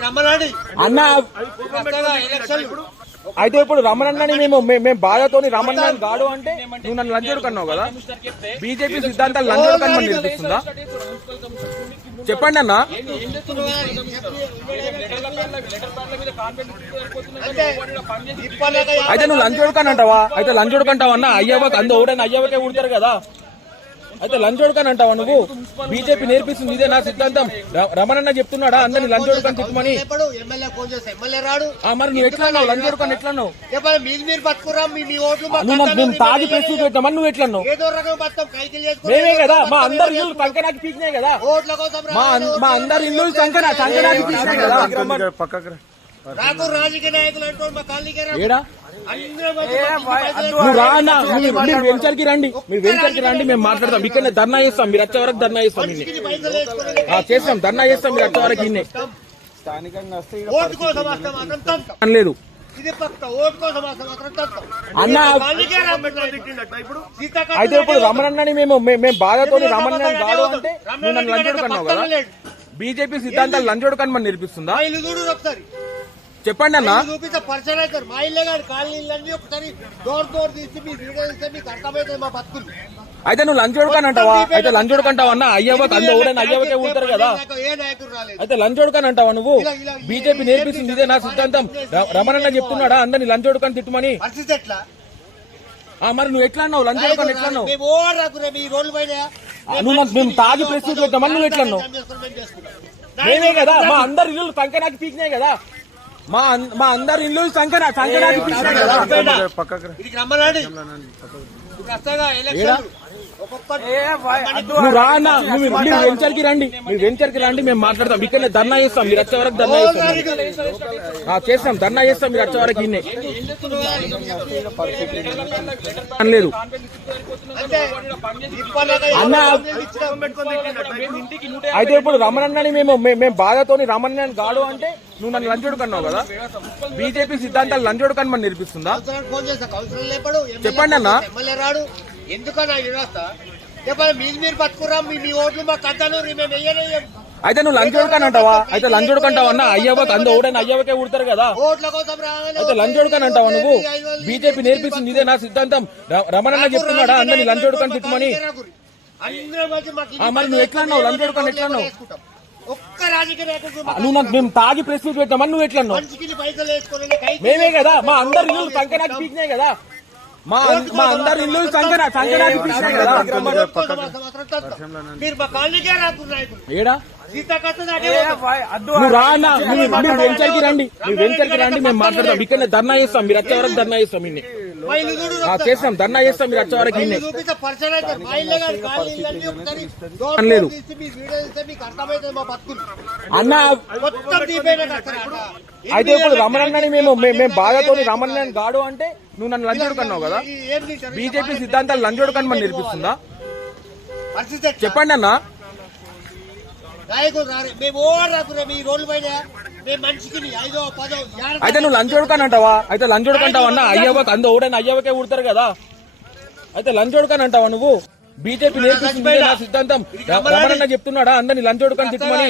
రమ్మనండి. అన్న అయితే ఇప్పుడు రమణన్నని మేము మేము బాధతోని రమణన్న గాడు అంటే నువ్వు నన్ను లంచోడు కన్నావు కదా? బీజేపీ సిద్ధాంతాలు లంచోడు కన్నా నిరూపిస్తుందా? చెప్పండి అన్న. అయితే నువ్వు లంచోడు కని అంటావా అయితే లంచోడు కంటావా అన్న? అయ్యవకి అందు ఓడని అయ్యవకే ఊడతారు కదా? అయితే లంచోడు కని అంటావా నువ్వు? బీజేపీ నేర్పిస్తుంది ఇదే నా సిద్ధాంతం. రమణన్న చెప్తున్నాడా? అందరిని లంచోడు కని తిట్టమని? ఎప్పుడు? ఎమ్మెల్యే ఫోన్ చేస్తే ఎమ్మెల్యే రాడు. ఆ, మరి నువ్వు ఎట్లా అన్నావు? లంచోడు కని ఎట్లా అన్నావు మేము తాగి మేము పెట్టామని నువ్వు ఎట్లా అన్నావు? మేమే కదా మా అందరి ఇల్లు కంకణాకి పీకినాయి కదా. ఓట్ల కోసం మా అందరి ఇల్లు కంకణ కంకణాకి పీకినాయి కదా. నాకు రాజకీయ నాయకులు అంటూ మా కాలనీకే రా. ఏడా? అందరం వచ్చి మా ఇంటికి పైసలు నువ్వు రా అన్న మీరు మీరు వెంచర్కి రండి. మీరు వెంచర్కి రండి మేము మాట్లాడతాం. ఇక్కడ ధర్నా చేస్తాం. మీరు వచ్చే వరకు ధర్నా చేస్తాం ఆ, చేస్తాం. ధర్నా చేస్తాం. మీరు వచ్చే వరకు ఇన్ని. ఓటు కోసం వస్తే. మాత్రం తంతాం అనలేదు ఇది పక్క ఓటు కోసం వస్తే. మాత్రం తంతాం అన్న కాలనీకే రా పెట్టినట్టు ఇప్పుడు సీతాకాంత్ అయితే ఇప్పుడు రమణన్నని మేము మేము రమణన్న సభకు గాడు రెడీ అంటే. నువ్వు నన్ను లంచోడు కన్నావు కదా. బీజేపీ సిద్ధాంతాలు లంచోడు కని మనం నిరూపిస్తుందా మా ఇల్లు చూడు ఒకసారి. చెప్పండి అన్న. చూపిస్తే పరిచయం అవుతారు. మా ఇల్లే కాదు కాలనీ ఇల్లన్నీ ఒకసారి డోర్ డోర్ తీసి మీ వీడియో తీస్తే మీకు అర్థమవుతుంది మా బతుకులు. అయితే నువ్వు కని అంటావా? అయితే లంచోడు కంటావా అన్న? అయ్యవకి అందు ఓడని అయ్యవకే ఊడతారు కదా? అయితే కని అంటావా నువ్వు? బీజేపీ నేర్పిస్తుంది ఇదే నా సిద్ధాంతం. రమణన్న చెప్తున్నాడా? అందరిని లంచోడు కని తిట్టమని? పరిస్థితి ఎట్లా? ఆ, మరి నువ్వు ఎట్లా అన్నావు లంచోడు కని ఎట్లా అన్నావు మేము నువ్వు తాగి ప్రెస్ పెట్టామని నువ్వు ఎట్లా అన్నావు మేమే కదా మా అందరి ఇల్లు కంకణాకి పీకినాయి కదా. మా మా అందరి ఇల్లు సంకన ఒక్కొక్కటి నువ్వు రా అన్న. రండి. మీరు వెంచర్కి రండి మేము మాట్లాడతాం. ఇక్కడ ధర్నా చేస్తాం. మీరు వచ్చే వరకు ధర్నా చేస్తాం. ఆ, చేస్తాం. ధర్నా చేస్తాం. మీరు వచ్చే వరకు ఇన్నే. అన్న ఇచ్చినాం. అయితే ఇప్పుడు రమణన్నని మేము మేము బాధతోని రమణన్నని గాడు అంటే నువ్వు నన్ను లంచోడు కన్నావు కదా? బీజేపీ సిద్ధాంతాలు లంచోడు కని మనం నిరూపిస్తుందా? చెప్పండి అన్న. రాడు. ఎందుకన్నా మీరు మీరు పట్టుకురా మీ మీ ఓట్లు మాకు కట్టాను మేము వెయ్యలేం అయితే నువ్వు లంచోడు కని అంటావా అయితే లంచోడు కంటావా అన్న అయ్యవకి అందు ఓడని అయ్యవకే ఊడతారు కదా? అయితే లంచోడు కని అంటావా నువ్వు? బీజేపీ నేర్పిస్తుంది ఇదే నా సిద్ధాంతం. రమణన్న చెప్తున్నాడా? అందరిని లంచోడు కని తిట్టమని? మరి నువ్వు ఎట్లా అన్నావు? లంచోడు కని ఎట్లా అన్నావు? ఒక్క రాజకీయ నువ్వు నాకు మేము తాగి ప్రెస్ పెట్టామని నువ్వు ఎట్లా అన్నావు మనిషికి పైసలు వేసుకొని కైకి మేమే కదా మా అందరి ఇల్లు పీకినాయి కదా. మా మా అందరి ఇల్లు సంకన పీకినాయి కదా. మీరు మా కాలనీకే నాయకులు ఏడా? సీతాకాంత్ నువ్వు రా అన్న మీరు వెంచర్కి రండి. మీరు వెంచర్కి రండి మేము మాట్లాడతాం ఇక్కడ ధర్నా చేస్తాం. మీరు వచ్చే వరకు ధర్నా చేస్తాం ఇన్ని. చేస్తాం ధర్నా చేస్తాం మీరు వచ్చే వరకు బతుకులు అన్న అయితే ఇప్పుడు రమణన్నని మేము మేము బాధతోని రమణన్నని గాడు అంటే నువ్వు నన్ను లంచోడు కన్నావు కదా? బీజేపీ సిద్ధాంతాలు లంచోడు కని మనం నిరూపిస్తుందా? చెప్పండి అన్న. నాయకుడు రారే మేము ఓ రాకురే మీ రోడ్లు పైన. అయితే నువ్వు లంచోడు కని అంటావా అయితే లంచోడు కంటావా అన్న? అయ్యవకి అందు ఓడని అయ్యవకే ఊడతారు కదా. అయితే లంచోడు కని అంటావా నువ్వు? బీజేపీ నేర్పిస్తుంది సిద్ధాంతం. రమణన్న చెప్తున్నాడా? అందరిని లంచోడు కని తిట్టమని?